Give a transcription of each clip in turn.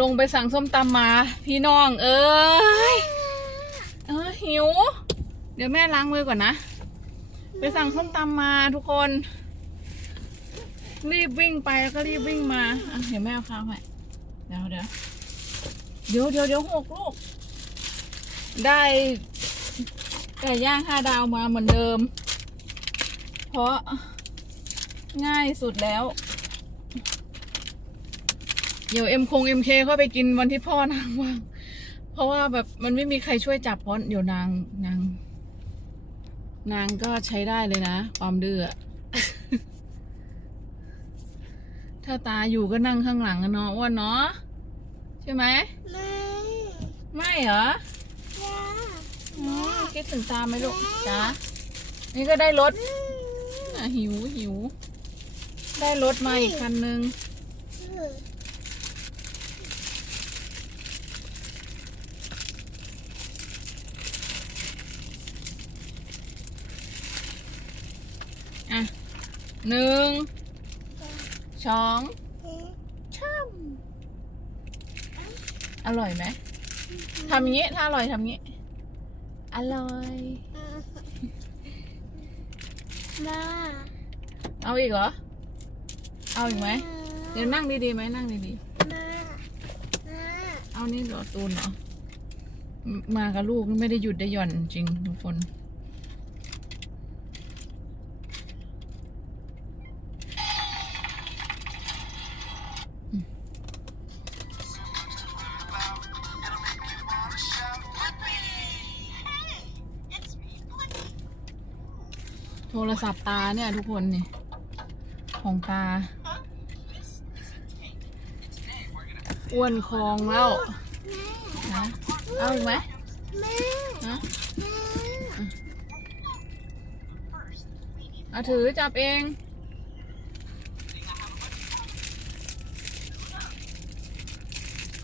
ลงไปสั่งส้มตำมา พี่น้องเอ้ยเออหิว เดี๋ยวแม่ล้างมือก่อนนะ ไปสั่งส้มตำมาทุกคน รีบวิ่งไปแล้วก็รีบวิ่งมาอะเดี๋ยวแม่เอาข้าวให้เดี๋ยวเดี๋ยวเดี๋ยวเดี๋ยวเดี๋ยวหกลูก ได้ไก่ย่างห้าดาวมาเหมือนเดิม เพราะง่ายสุดแล้ว เดี๋ยวเอ็มคงเอ็มเคก็ไปกินวันที่พ่อนางว่างเพราะว่าแบบมันไม่มีใครช่วยจับเพราะเดี๋ยวนางนาง นางก็ใช้ได้เลยนะ ความดื้ออะถ้าตาอยู่ก็นั่งข้างหลังอะเนาะอ้วนเนาะใช่ไหมไม่ไม่เหรอจ้าอ๋อคิดถึงตาไหมลูกจ้านี่ก็ได้รถอะหิวหิว ได้รถมาอีกคันนึง หนึ่งสองช่ำอร่อยไหมทำอย่างนี้ ถ้าอร่อยทำอย่างนี้ อร่อย มาเอาอีกเหรอ เอาอีกไหม เดี๋ยวนั่งดีๆไหมนั่งดีมามาๆ เอานี่เหรอตูนเหรอมมากับลูกไม่ได้หยุดได้หย่อนจริงทุกคน รศัพท์ตาเนี่ยทุกคนเนี่ยของตา อ้วนคองแล้วนะเอาอีกไหมแม่นะอาถือจับเอง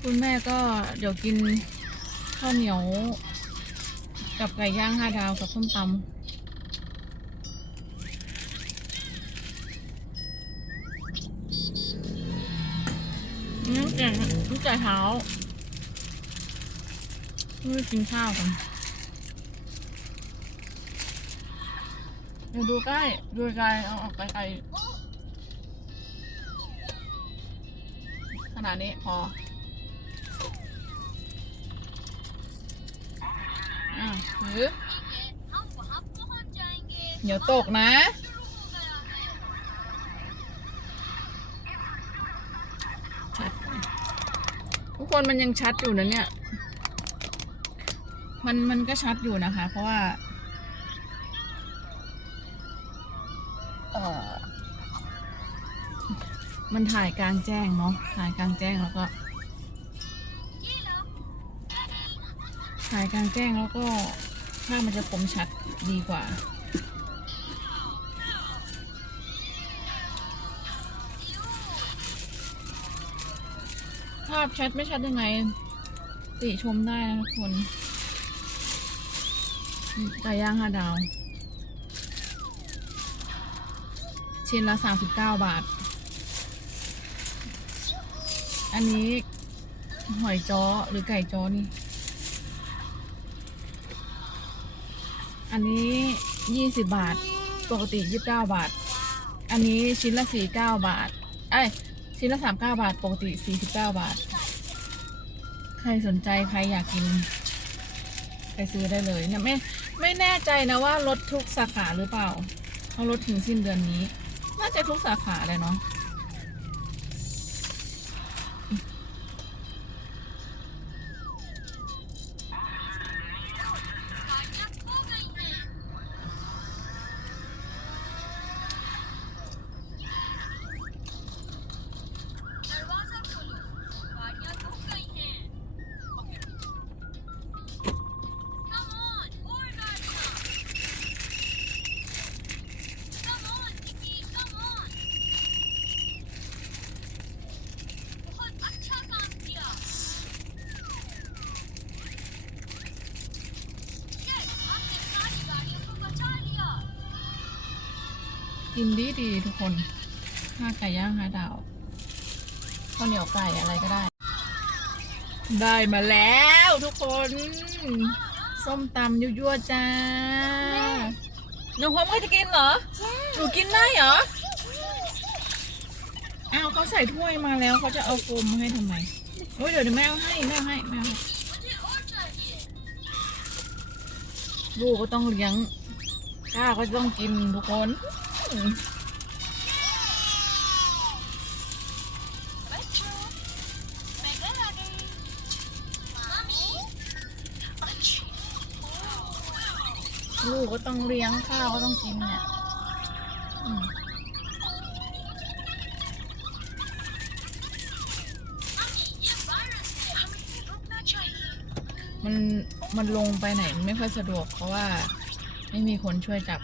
คุณแม่ก็เดี๋ยวกินข้าวเหนียวกับไก่ย่างห้าดาวกับส้มตำ อืมแก่ลูกไก่เท้าไม่กินข้าวกันเดี๋ยวดูใกล้ ดูไกลเอาออกไปไกลขนาดนี้พออะถือเดี๋ยวตกนะ ชัดไปทุก คนมันยังชัดอยู่นะเนี่ย มันมันก็ชัดอยู่นะคะ เพราะว่าเออมันถ่ายกลางแจ้งเนาะ ถ่ายกลางแจ้งแล้วก็ ถ่ายกลางแจ้งแล้วก็ภาพมันจะคมชัดดีกว่าาพชัดไม่ชัดยังไง ติชมได้นะทุกคนไก่ย่างห้าดาว ชิ้นละสามสิบเก้าบาท อันนี้ หอยจ้อหรือไก่จ้อนี่ อันนี้ยี่สิบบาท ปกติยี่สิบเก้าบาท อันนี้ชิ้นละสี่เก้าบาท เอ้ย ชิ้นละสามเก้าบาท ปกติสี่สิบเก้าบาท ใครสนใจใครอยากกิน ไปซื้อได้เลยนะไม่ไม่แน่ใจนะว่าลดทุกสาขาหรือเปล่าเขาลดถึงสิ้นเดือนนี้ น่าจะทุกสาขาเลยเนาะ กินดีดีๆทุกคนห้าไก่ย่างห้าดาวข้าวเหนียวไก่อะไรก็ได้ ได้มาแล้วทุกคน ส้มตำยั่วๆจ้าหนูพร้อมก็จะกินเหรอหนูกินได้เหรออ้าวเขาใส่ถ้วยมาแล้วเขาจะเอาโฟมมาให้ทำไมโอ้ยเดี๋ยวเดี๋ยวแม่เอาให้แม่เอาให้แม่เอาให้ลูกก็ต้องเลี้ยงข้าวก็ต้องกินทุกคน ลูกก็ต้องเลี้ยงข้าวก็ต้องกินเนี่ยมันมันลงไปไหนไม่ค่อยสะดวกเพราะว่าไม่มีคนช่วยจับ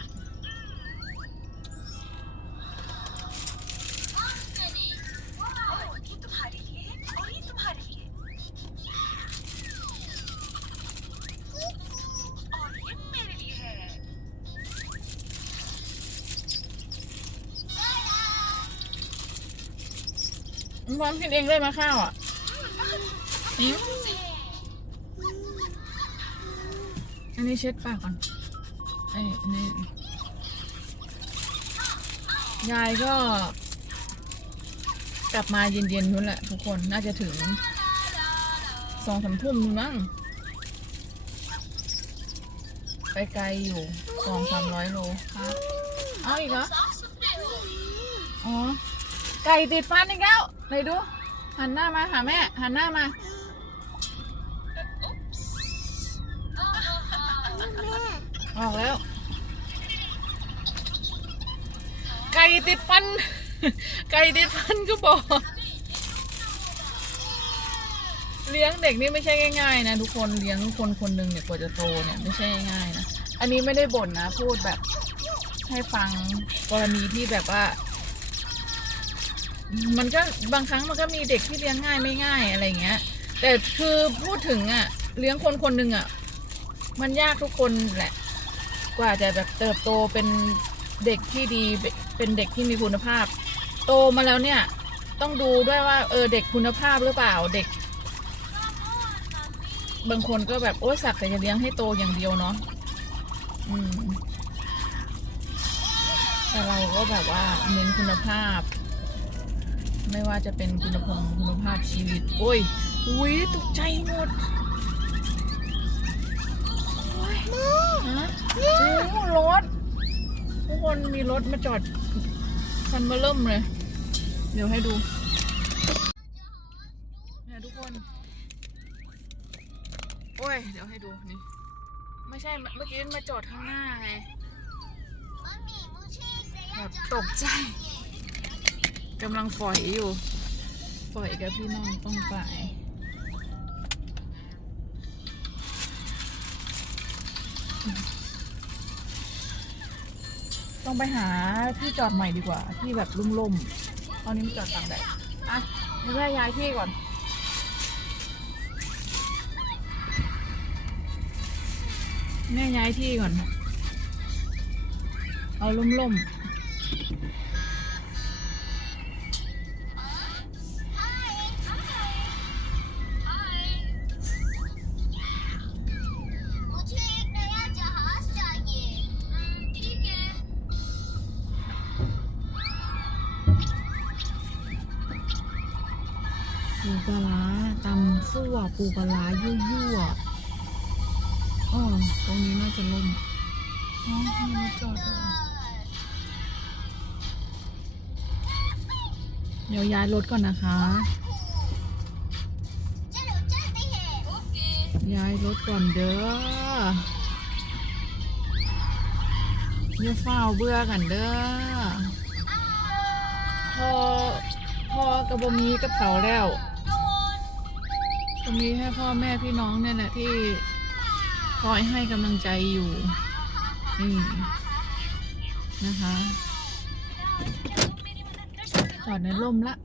พร้อมกินเองได้ไหมข้าวอะอิ๊วอันนี้เช็ดปากก่อนไอ้อันนี้ยายก็ กลับมาเย็นๆนู้นแหละทุกคนน่าจะถึงสองสามทุ่มมั้งไปไกลอยู่สองสามร้อยโลครับเอาอีกเหรออ๋อไก่ติดฟันอีกแล้ว ไหนดู หันหน้ามาหาแม่ หันหน้ามา ออกแล้ว ไก่ติดฟัน ไก่ติดฟันก็บอก เลี้ยงเด็กนี่ไม่ใช่ง่ายๆนะทุกคน เลี้ยงคนคนหนึ่งเนี่ยกว่าจะโตเนี่ยไม่ใช่ง่ายๆนะ อันนี้ไม่ได้บ่นนะ พูดแบบให้ฟังกรณีที่แบบว่า มันก็บางครั้งมันก็มีเด็กที่เลี้ยงง่ายไม่ง่ายอะไรเงี้ย แต่คือพูดถึงอะเลี้ยงคนคนหนึ่งอะมันยากทุกคนแหละ กว่าจะแบบเติบโตเป็นเด็กที่ดีเป็นเป็นเด็กที่มีคุณภาพ โตมาแล้วเนี่ย ต้องดูด้วยว่าเออเด็กคุณภาพหรือเปล่าเด็ก บางคนก็แบบโอ้ยสักแต่จะเลี้ยงให้โตอย่างเดียวเนาะอืมแต่เราก็แบบว่าเน้นคุณภาพ ไม่ว่าจะเป็นคุณภาพคุณภาพชีวิต โอ้ยอุ้ยตกใจหมดโอ้ยฮะโอ้รถ ทุกคนมีรถมาจอดคันเบอร์เริ่มเลย เดี๋ยวให้ดูเนี่ยทุกคน โอ้ย เดี๋ยวให้ดูนี่ ไม่ใช่ เมื่อกี้มันมาจอดข้างหน้าไงแบบตกใจ กำลังฝอยอยู่ ฝอยกับพี่น้องต้องไปต้องไปหาที่จอดใหม่ดีกว่า ที่แบบลุ่มๆตอนนี้มันจอดต่างแดดอะนี่แม่ย้ายที่ก่อน แม่ย้ายที่ก่อน เอาล่มๆ ปูปลายั่วยั่อ๋อตรงนี้น่าจะล่มอ๋อมีรถจอดเดี๋ยวย้ายรถก่อนนะคะ ย้ายรถก่อนเด้อเยี่ยเฝ้าเบื่อกันเด้อ พอ พอกระบอกนี้กระเป๋าแล้ว ตรงนี้ให้พ่อแม่พี่น้องเนี่ยแหละที่คอยให้กำลังใจอยู่ นี่ นะคะจอดในร่มละ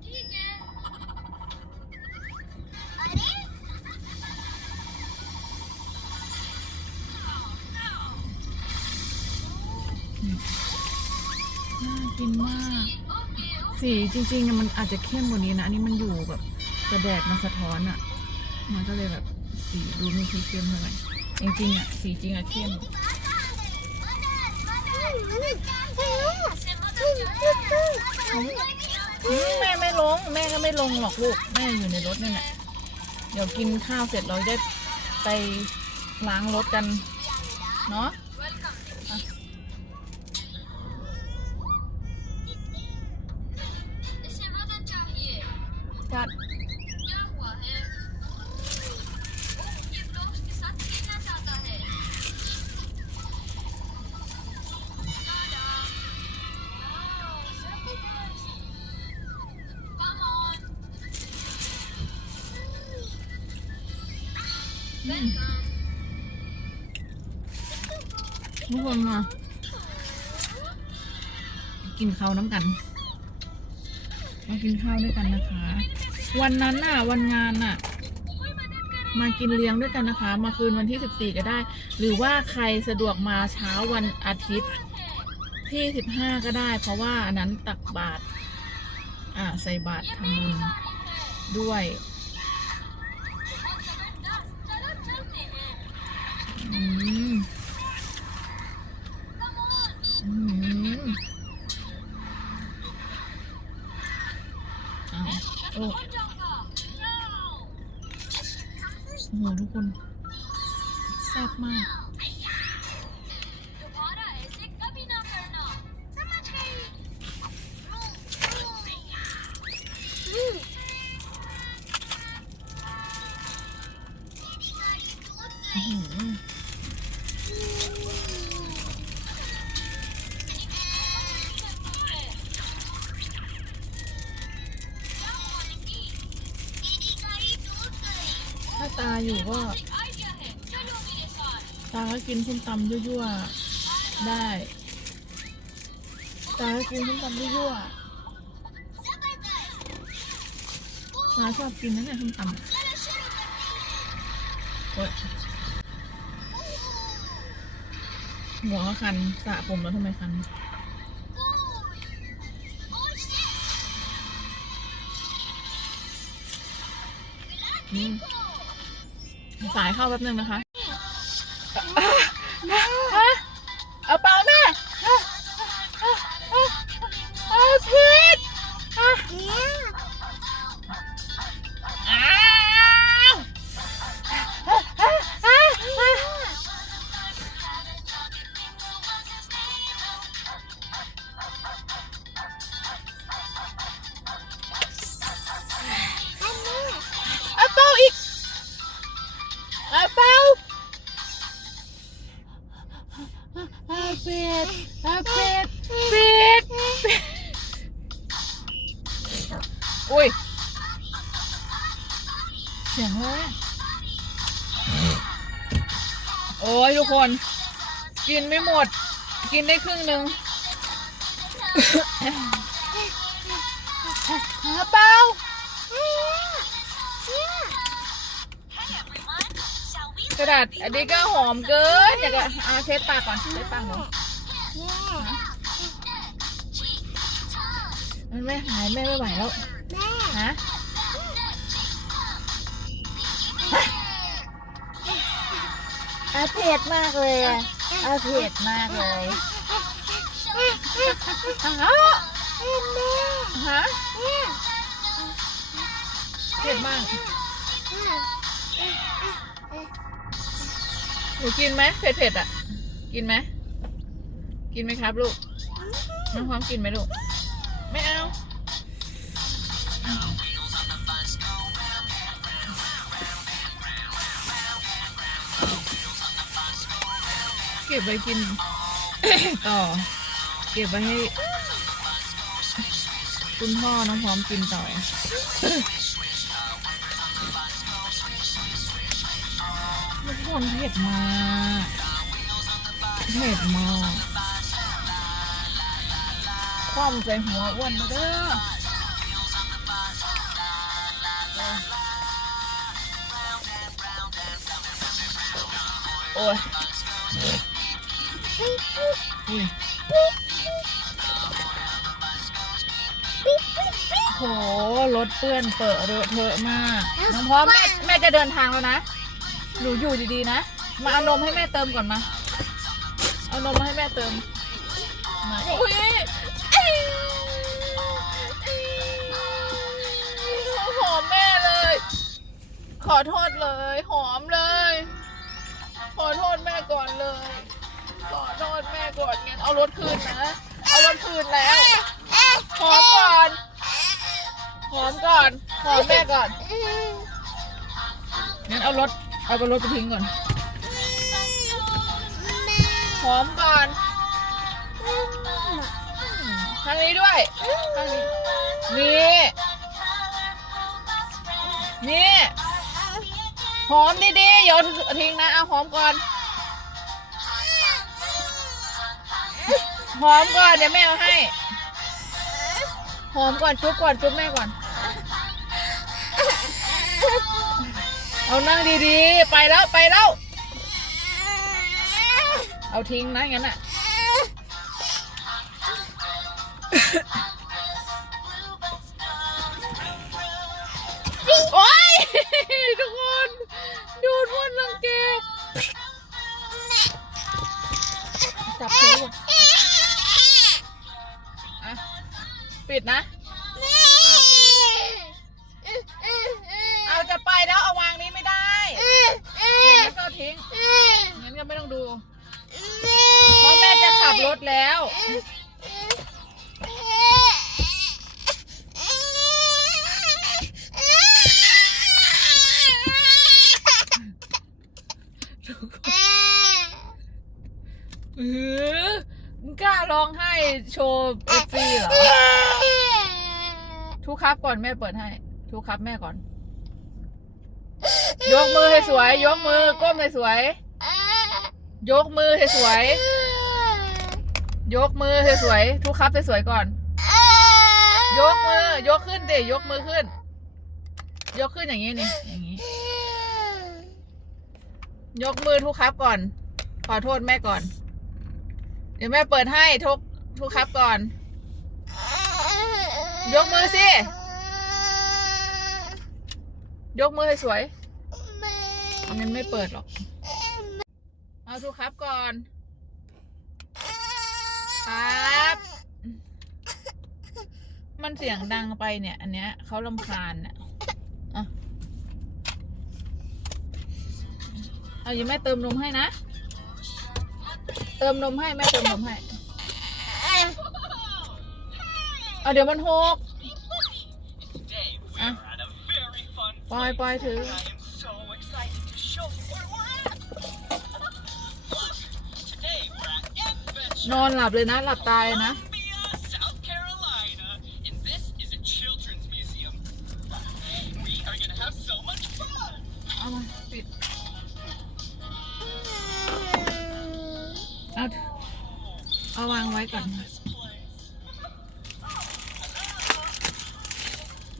น่ากินมาก สีจริงๆ มันอาจจะเข้มกว่านี้นะ อันนี้มันอยู่แบบกระแดดมันสะท้อนอะ มันก็เลยแบบสีดูไม่ค่อยเข้มเท่าไหร่จริงๆอะสีจริงอะเข้มแม่ไม่ลง แม่ก็ไม่ลงหรอกลูก แม่อยู่ในรถนั่นแหละเดี๋ยวกินข้าวเสร็จเราได้ไปล้างรถกัน เนาะจัด คนมากินข้าวน้ำกัน มากินข้าวด้วยกันนะคะ วันนั้นน่ะ วันงานน่ะ มากินเลี้ยงด้วยกันนะคะ มาคืนวันที่สิบสี่ก็ได้ หรือว่าใครสะดวกมาเช้าวันอาทิตย์ที่สิบห้าก็ได้ เพราะว่าอันนั้นตักบาตรอ่าใส่บาตรทำบุญด้วยอืม หัวทุกคนแซ่บมากอืม อยู่ก็ตาก็กินส้มตำยั่วๆได้ ตาก็กินส้มตำยั่วๆตาชอบกินนั่นแหละส้มตำโอ๊ยหัวคันสระผมแล้วทำไมคันอืม สายเข้าแป๊บนึงนะคะ เป็ดเอาเป็ดเป็ดเป็ดอุ้ย เสียงอะไรโอ้ยทุกคน กินไม่หมด กินได้ครึ่งหนึ่ง ดาษอันนี้ก็หอมเกินอยากจะอาเช็ดปากก่อนเช็ดปากหนูมันไม่หายแม่ไม่ไหวแล้วฮะอาเผ็ดมากเลยอะอาเผ็ดมากเลยอ้าวฮะเผ็ดมาก หนูกินไหมเผ็ดเผ็ดๆอะ กินไหมกินไหมครับลูกน้องพร้อมกินไหมลูก ไม่เอา เก็บไว้กิน ต่อ เก็บไว้ให้ คุณพ่อน้องพร้อมกินต่อ คนเผ็ดมากเผ็ดมากความใจหัวอ้วนมาเด้อโอ้ยอุ้ยโหรถเปื้อนเปิดเลอะเทอะมาก น้องพร้อมแม่แม่จะเดินทางแล้วนะ หนูอยู่ดีๆนะ มาเอานมให้แม่เติมก่อนมา เอานมมาให้แม่เติมมาอุ้ยเอ้ยหอมแม่เลย ขอโทษเลย หอมเลย ขอโทษแม่ก่อนเลย ขอโทษแม่ก่อนงั้นเอารถคืนนะ เอารถคืนแล้ว หอมก่อน หอมก่อน หอมแม่ก่อน งั้นเอารถ เอาไปรถไปทิ้งก่อน หอมก่อนอืมทางนี้ด้วยทางนี้นี่นี่หอมดีๆโยนทิ้งนะเอาหอมก่อนหอมก่อนเดี๋ยวแม่เอาให้หอมก่อนจุ๊บก่อนจุ๊บแม่ก่อน เอานั่งดีๆ ไปแล้วไปแล้ว เอาทิ้งนะงั้นอะ โอ๊ย ทุกคน ดูดมันรังแกจับหูอะ ปิดนะ ไม่ต้องดูเพราะแม่จะขับรถแล้ว เออมึงกล้าร้องไห้โชว์เอฟซีเหรอ ทุกครับก่อนแม่เปิดให้ ทุกครับแม่ก่อน ยกมือให้สวย ยกมือ ก้มให้สวย ยกมือให้สวยยกมือให้สวยทุกครับให้สวยก่อน ยกมือ ยกขึ้นดิยกมือขึ้น ยกขึ้นอย่างนี้นี่อย่างนี้ ยกมือทุกครับก่อน ขอโทษแม่ก่อน เดี๋ยวแม่เปิดให้ทุกทุกครับก่อน ยกมือสิยกมือให้สวยมันไม่เปิดหรอก เอาทุกครับก่อน ครับ มันเสียงดังไปเนี่ย อันเนี้ยเขาลำคาญเนี่ยอะเอาอย่าแม่เติมนมให้นะ เติมนมให้แม่เติมนมให้ เอาเดี๋ยวมันหก Today we Ah. are at a very fun ปล่อยปล่อยถือ นอนหลับเลยนะ หลับตายนะ เอาปิดเอาวางไว้ก่อน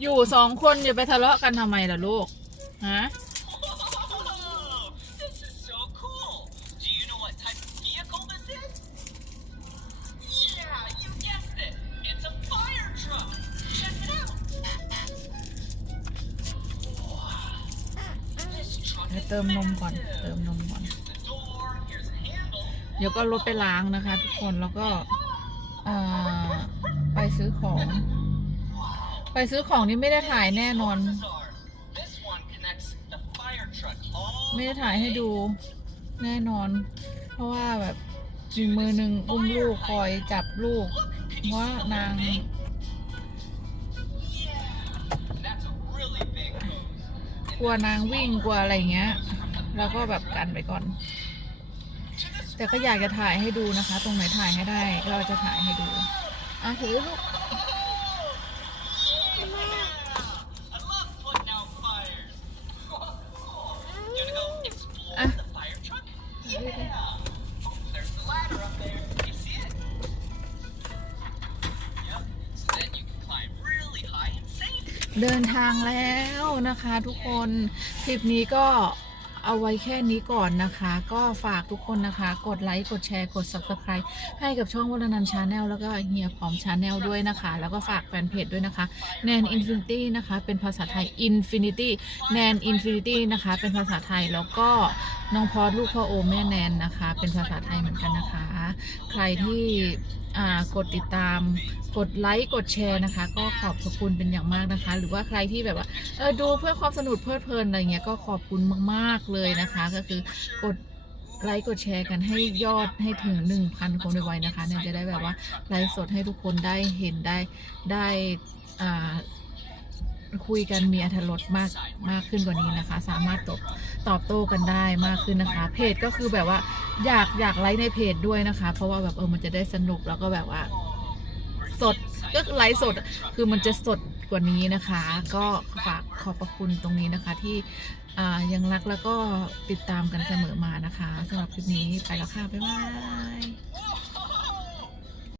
อยู่สองคนอย่าไปทะเลาะกันทำไมล่ะลูก ฮะ เติมนมก่อน เติมนมก่อน เดี๋ยวก็รถไปล้างนะคะ ทุกคนแล้วก็ไปซื้อของ ไปซื้อของนี่ไม่ได้ถ่ายแน่นอน ไม่ได้ถ่ายให้ดูแน่นอน เพราะว่าแบบมีมือหนึ่งอุ้มลูกคอยจับลูก เพราะว่านาง กลัวนางวิ่งกลัวอะไรเงี้ยแล้วก็แบบกันไปก่อน แต่ก็อยากจะถ่ายให้ดูนะคะ ตรงไหนถ่ายให้ได้ก็จะถ่ายให้ดูอะถือลูก เดินทางแล้วนะคะทุกคน คลิปนี้ก็ เอาไว้แค่นี้ก่อนนะคะ ก็ฝากทุกคนนะคะ กดไลค์ กดแชร์ กด subscribe ให้กับช่องวรนันชาแนลแล้วก็เฮียผอมชาแนลด้วยนะคะ แล้วก็ฝากแฟนเพจด้วยนะคะแนนอินฟินิตี้นะคะเป็นภาษาไทย Infinity แนนอินฟินิตี้นะคะ เป็นภาษาไทยแล้วก็น้องพอดลูกพ่อโอแม่แนนนะคะ เป็นภาษาไทยเหมือนกันนะคะ ใครที่กดติดตามกดไลค์กดแชร์นะคะ ก็ขอบพระคุณเป็นอย่างมากนะคะ หรือว่าใครที่แบบว่าเออดูเพื่อความสนุกเพลิดเพลินอะไรเงี้ยก็ขอบคุณมากๆเลยนะคะ ก็คือกดไลค์กดแชร์กันให้ยอดให้ถึง 1,000 คนไวๆนะคะเนี่ยจะได้แบบว่าไลฟ์สดให้ทุกคนได้เห็นได้ได้อ่าคุยกันมีอรรถรสมากมากขึ้นกว่านี้นะคะ สามารถตอบตอบโต้กันได้มากขึ้นนะคะ เพจก็คือแบบว่าอยากอยากไลฟ์ในเพจด้วยนะคะ เพราะว่าแบบเออมันจะได้สนุกแล้วก็แบบว่า สดก็ไลฟ์สดคือมันจะสดกว่านี้นะคะ ก็ฝากขอบพระคุณตรงนี้นะคะที่ยังรักแล้วก็ติดตามกันเสมอมานะคะสำหรับคลิปนี้ไปแล้วค่ะ บ๊ายบาย